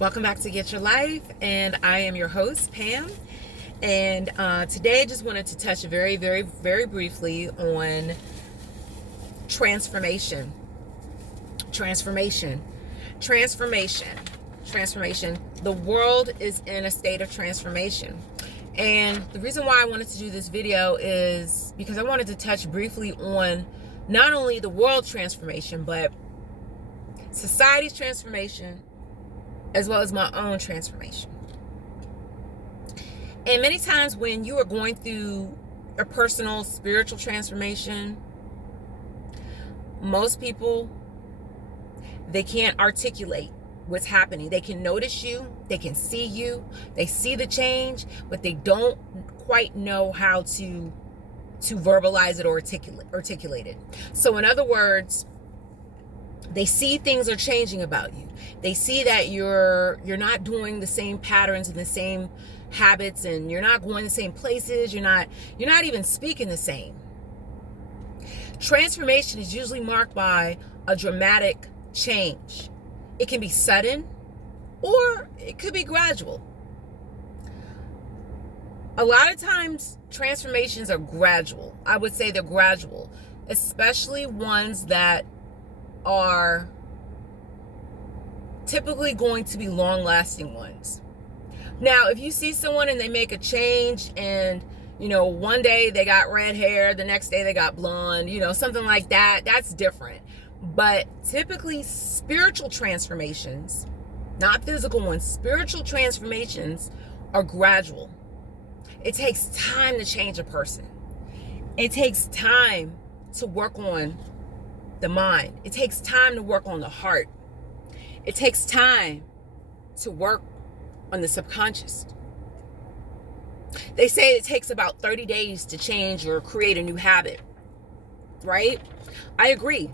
Welcome back to Get Your Life, and I am your host, Pam. And today I just wanted to touch very, very, very briefly on transformation. Transformation. The world is in a state of transformation. And the reason why I wanted to do this video is because I wanted to touch briefly on not only the world transformation, but society's transformation, as well as my own transformation. And many times when you are going through a personal spiritual transformation, most people, they can't articulate what's happening. They can notice you, they can see you, they see the change, but they don't quite know how to verbalize it or articulate it. So in other words, they see things are changing about you. They see that you're not doing the same patterns and the same habits, and you're not going the same places. You're not even speaking the same. Transformation is usually marked by a dramatic change. It can be sudden or it could be gradual. A lot of times transformations are gradual. I would say they're gradual, especially ones that are typically going to be long-lasting ones. Now, if you see someone and they make a change and, one day they got red hair, the next day they got blonde, something like that, that's different. But typically spiritual transformations, not physical ones, spiritual transformations are gradual. It takes time to change a person. It takes time to work on the mind. It takes time to work on the heart. It takes time to work on the subconscious. They say it takes about 30 days to change or create a new habit, right? I agree.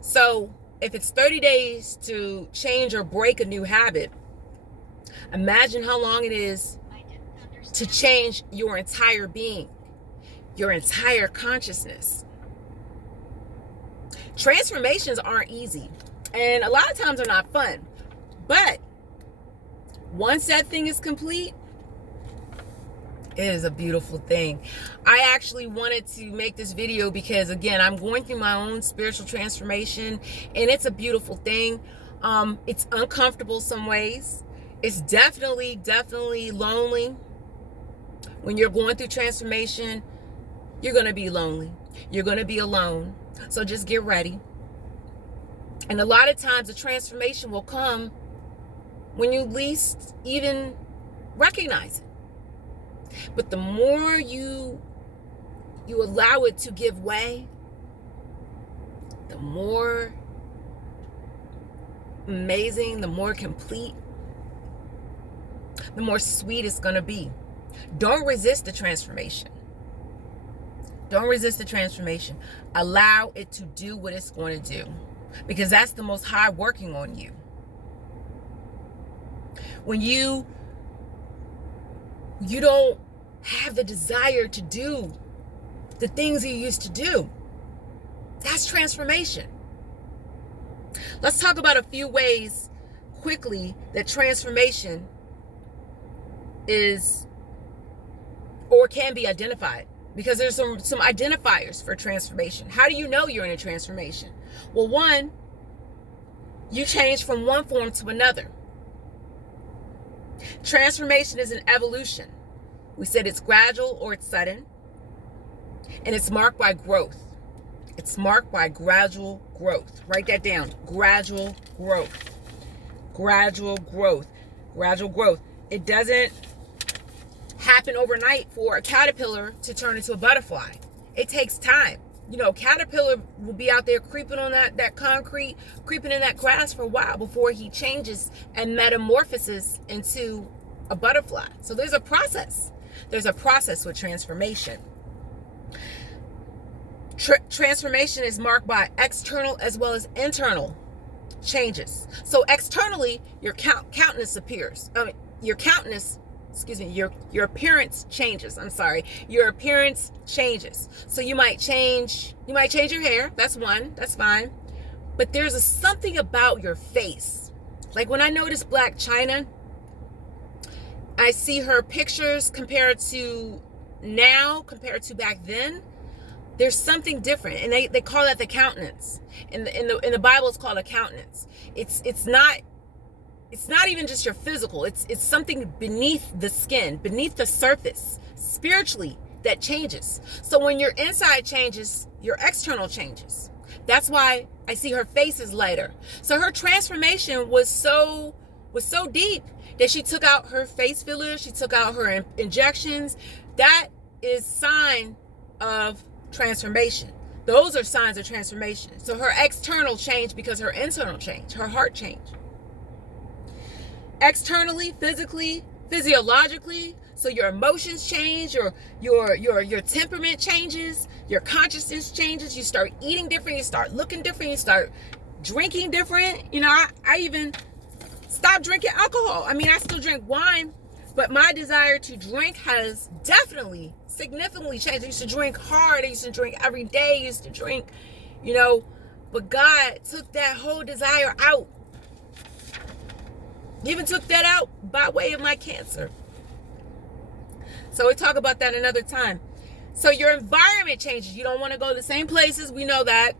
So if it's 30 days to change or break a new habit, imagine how long it is to change your entire being, your entire consciousness. Transformations aren't easy, and a lot of times they're not fun. But once that thing is complete, it is a beautiful thing. I actually wanted to make this video because, again, I'm going through my own spiritual transformation, and it's a beautiful thing. It's uncomfortable some ways. It's definitely lonely. When you're going through transformation, you're going to be lonely. You're going to be alone. So just get ready. And a lot of times the transformation will come when you least even recognize it. But the more you allow it to give way, the more amazing, the more complete, the more sweet it's going to be. Don't resist the transformation. Don't resist the transformation. Allow it to do what it's going to do, because that's the Most High working on you. When you don't have the desire to do the things you used to do, that's transformation. Let's talk about a few ways quickly that transformation is or can be identified. Because there's some identifiers for transformation. How do you know you're in a transformation? Well, one, you change from one form to another. Transformation is an evolution. We said it's gradual or it's sudden. And it's marked by growth. It's marked by gradual growth. Write that down. Gradual growth. Gradual growth. Gradual growth. It doesn't happen overnight for a caterpillar to turn into a butterfly. It takes time. Caterpillar will be out there creeping on that concrete, creeping in that grass for a while before he changes and metamorphoses into a butterfly. So there's a process. There's a process with transformation. Transformation is marked by external as well as internal changes. So externally, your countenance appears. Your countenance your appearance changes. Your appearance changes. So you might change your hair. That's one. That's fine. But there's something about your face Like when I notice Black China, I see her pictures compared to now, compared to back then. There's something different, and they call that the countenance. In the Bible, it's called a countenance. It's not even just your physical. It's something beneath the skin, beneath the surface, spiritually, that changes. So when your inside changes, your external changes. That's why I see her face is lighter. So her transformation was so deep that she took out her face fillers, she took out her injections. That is sign of transformation. Those are signs of transformation. So her external changed because her internal changed, her heart changed. Externally, physically, physiologically, so your emotions change, your temperament changes, your consciousness changes, you start eating different, you start looking different, you start drinking different. I even stopped drinking alcohol. I mean, I still drink wine, but my desire to drink has definitely significantly changed. I used to drink hard, I used to drink every day, I used to drink, but God took that whole desire out. He even took that out by way of my cancer. So we'll talk about that another time. So your environment changes. You don't want to go to the same places. We know that.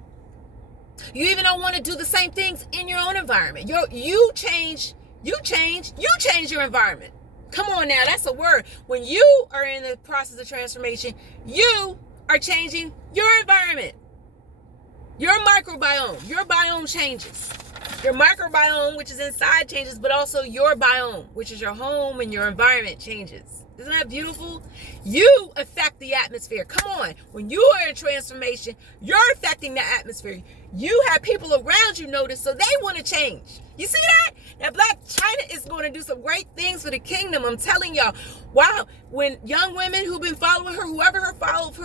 You even don't want to do the same things in your own environment. You change your environment. Come on now, that's a word. When you are in the process of transformation, you are changing your environment. Your microbiome, your biome changes. Your microbiome, which is inside, changes, but also your biome, which is your home and your environment, changes. Isn't that beautiful? You affect the atmosphere. Come on. When you are in transformation, you're affecting the atmosphere. You have people around you notice, so they want to change. You see that? Now, Black China is going to do some great things for the kingdom. I'm telling y'all. Wow. When young women who've been following her, whoever her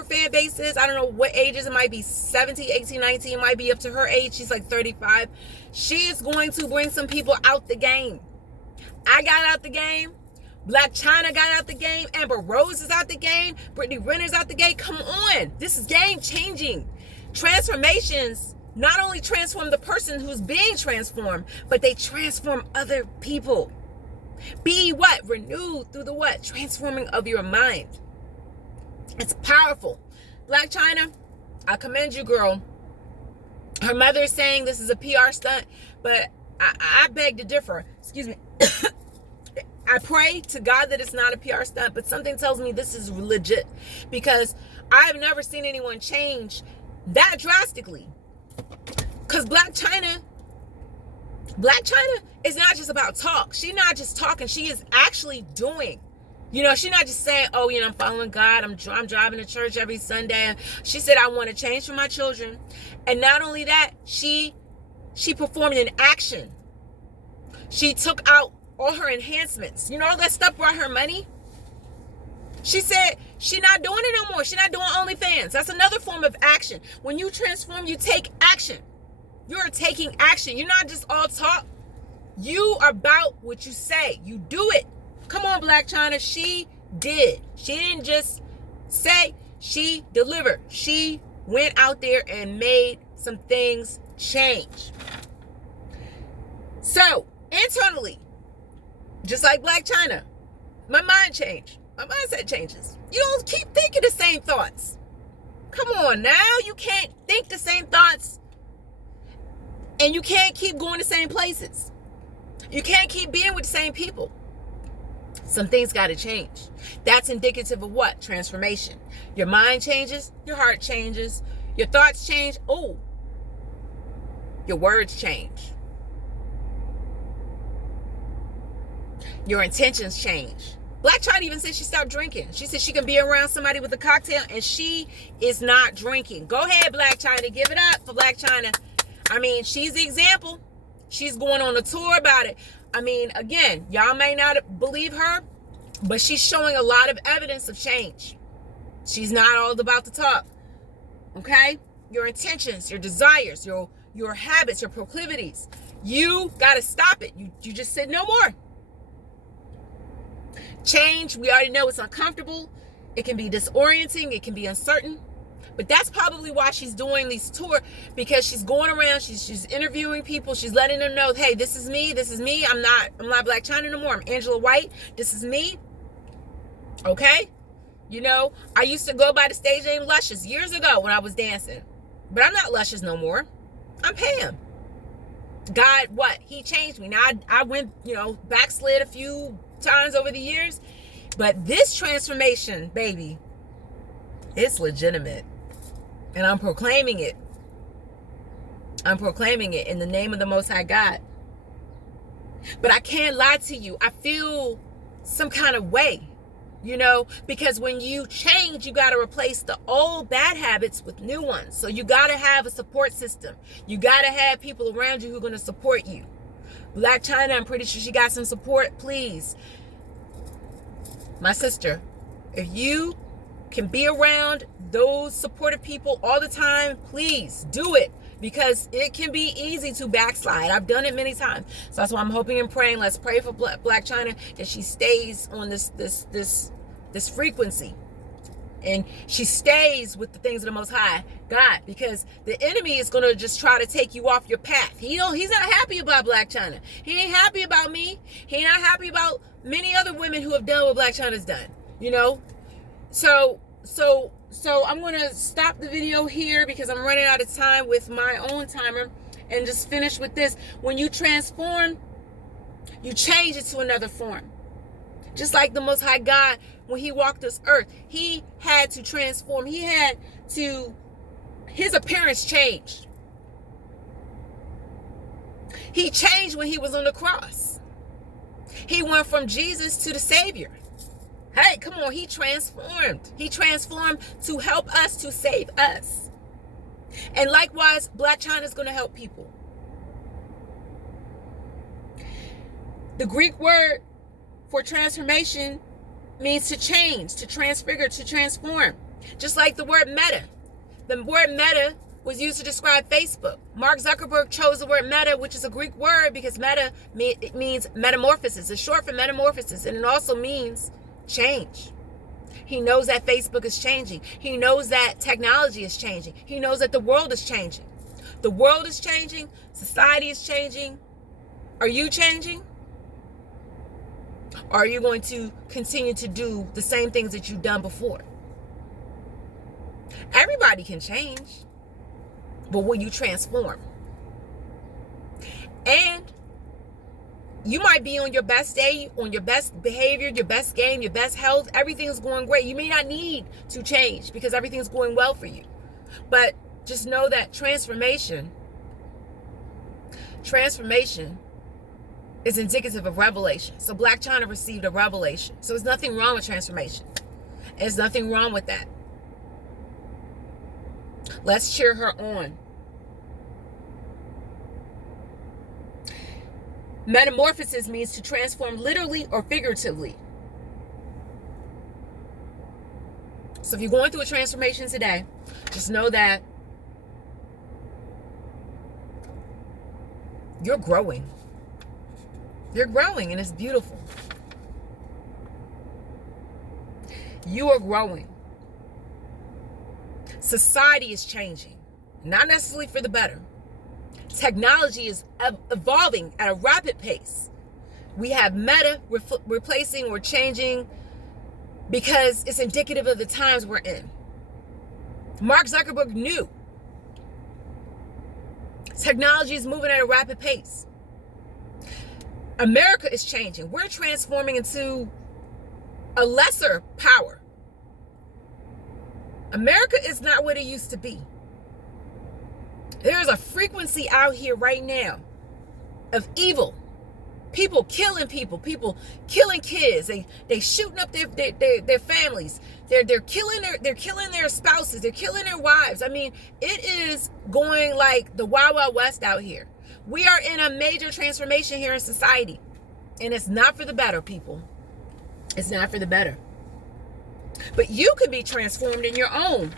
fan base is, I don't know what ages, it might be 17, 18, 19, it might be up to her age. She's like 35. She is going to bring some people out the game. I got out the game. Black China got out the game. Amber Rose is out the game. Brittany Renner's out the game. Come on. This is game changing. Transformations not only transform the person who's being transformed, but they transform other people. Be what? Renewed through the what? Transforming of your mind. It's powerful. Black China, I commend you, girl. Her mother is saying this is a PR stunt, but I beg to differ. Excuse me. I pray to God that it's not a PR stunt, but something tells me this is legit, because I've never seen anyone change that drastically. Because Black China is not just about talk. She's not just talking. She is actually doing. She's not just saying, oh, I'm following God. I'm driving to church every Sunday. She said, I want to change for my children. And not only that, she performed an action. She took out all her enhancements. All that stuff brought her money. She said she's not doing it no more. She's not doing OnlyFans. That's another form of action. When you transform, you take action. You're taking action. You're not just all talk. You are about what you say. You do it. Come on, Black China. She did. She didn't just say, she delivered. She went out there and made some things change. So, internally, just like Black China, my mind changed. My mindset changes. You don't keep thinking the same thoughts. Come on now. You can't think the same thoughts. And you can't keep going to the same places. You can't keep being with the same people. Some things got to change. That's indicative of what? Transformation. Your mind changes. Your heart changes. Your thoughts change. Oh, your words change. Your intentions change. Black China even said she stopped drinking. She said she can be around somebody with a cocktail and she is not drinking. Go ahead, Black China. Give it up for Black China. I mean, she's the example. She's going on a tour about it. I mean, again, y'all may not believe her, but she's showing a lot of evidence of change. She's not all about the talk. Okay? Your intentions, your desires, your habits, your proclivities. You got to stop it. You just said no more. Change, we already know it's uncomfortable. It can be disorienting. It can be uncertain. But that's probably why she's doing these tours, because she's going around, she's interviewing people, she's letting them know, hey, this is me, I'm not Blac Chyna no more, I'm Angela White, this is me. Okay? You know, I used to go by the stage name Luscious years ago when I was dancing. But I'm not Luscious no more. I'm Pam. God, what? He changed me. Now, I went, backslid a few times over the years. But this transformation, baby, it's legitimate. And I'm proclaiming it. I'm proclaiming it in the name of the Most High God. But I can't lie to you. I feel some kind of way, because when you change, you got to replace the old bad habits with new ones. So you got to have a support system. You got to have people around you who are going to support you. Blac Chyna, I'm pretty sure she got some support. Please, my sister, if you can be around those supportive people all the time, please do it, because it can be easy to backslide. I've done it many times. So that's why I'm hoping and praying. Let's pray for Blac Chyna, that she stays on this frequency, and she stays with the things of the Most High God, because the enemy is going to just try to take you off your path. He's not happy about Blac Chyna. He ain't happy about me. He ain't not happy about many other women who have done what Blac Chyna's done. So I'm going to stop the video here because I'm running out of time with my own timer, and just finish with this. When you transform, you change it to another form. Just like the Most High God, when he walked this earth, he had to transform. His appearance changed. He changed when he was on the cross. He went from Jesus to the Savior. Hey, come on, he transformed. He transformed to help us, to save us. And likewise, Blac Chyna is going to help people. The Greek word for transformation means to change, to transfigure, to transform. Just like the word meta. The word meta was used to describe Facebook. Mark Zuckerberg chose the word meta, which is a Greek word, because meta means metamorphosis. It's short for metamorphosis, and it also means change. He knows that Facebook is changing. He knows that technology is changing. He knows that the world is changing. The world is changing. Society is changing. Are you changing? Or are you going to continue to do the same things that you've done before? Everybody can change, but will you transform? And you might be on your best day, on your best behavior, your best game, your best health. Everything's going great. You may not need to change because everything's going well for you. But just know that transformation is indicative of revelation. So Blac Chyna received a revelation. So there's nothing wrong with transformation. There's nothing wrong with that. Let's cheer her on. Metamorphosis means to transform literally or figuratively. So if you're going through a transformation today, just know that you're growing. You're growing, and it's beautiful. You are growing. Society is changing, not necessarily for the better. Technology is evolving at a rapid pace. We have meta replacing or changing because it's indicative of the times we're in. Mark Zuckerberg knew technology is moving at a rapid pace. America is changing. We're transforming into a lesser power. America is not what it used to be. There's a frequency out here right now of evil. People killing people. People killing kids. They shooting up their families. They're killing their spouses. They're killing their wives. I mean, it is going like the Wild Wild West out here. We are in a major transformation here in society. And it's not for the better, people. It's not for the better. But you can be transformed in your own.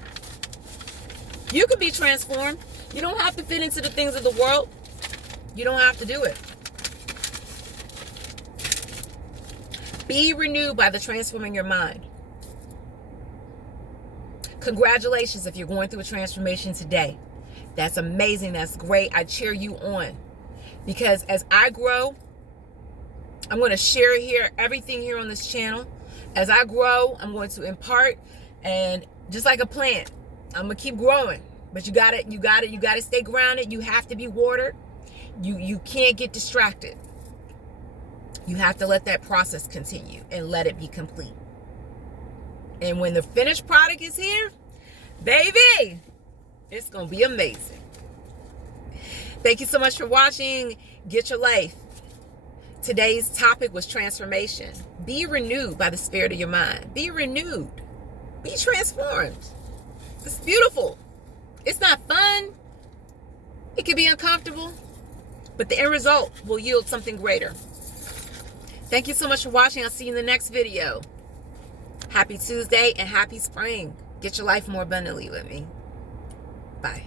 You can be transformed. You don't have to fit into the things of the world. You don't have to do it. Be renewed by the transforming your mind. Congratulations if you're going through a transformation today. That's amazing. That's great. I cheer you on. Because as I grow, I'm going to share here everything here on this channel. As I grow, I'm going to impart, and just like a plant, I'm going to keep growing. But you got to stay grounded. You have to be watered. You can't get distracted. You have to let that process continue and let it be complete. And when the finished product is here, baby, it's going to be amazing. Thank you so much for watching Get Your Life. Today's topic was transformation. Be renewed by the spirit of your mind. Be renewed. Be transformed. It's beautiful. It's not fun. It can be uncomfortable, but the end result will yield something greater. Thank you so much for watching. I'll see you in the next video. Happy Tuesday and happy spring. Get your life more abundantly with me. Bye.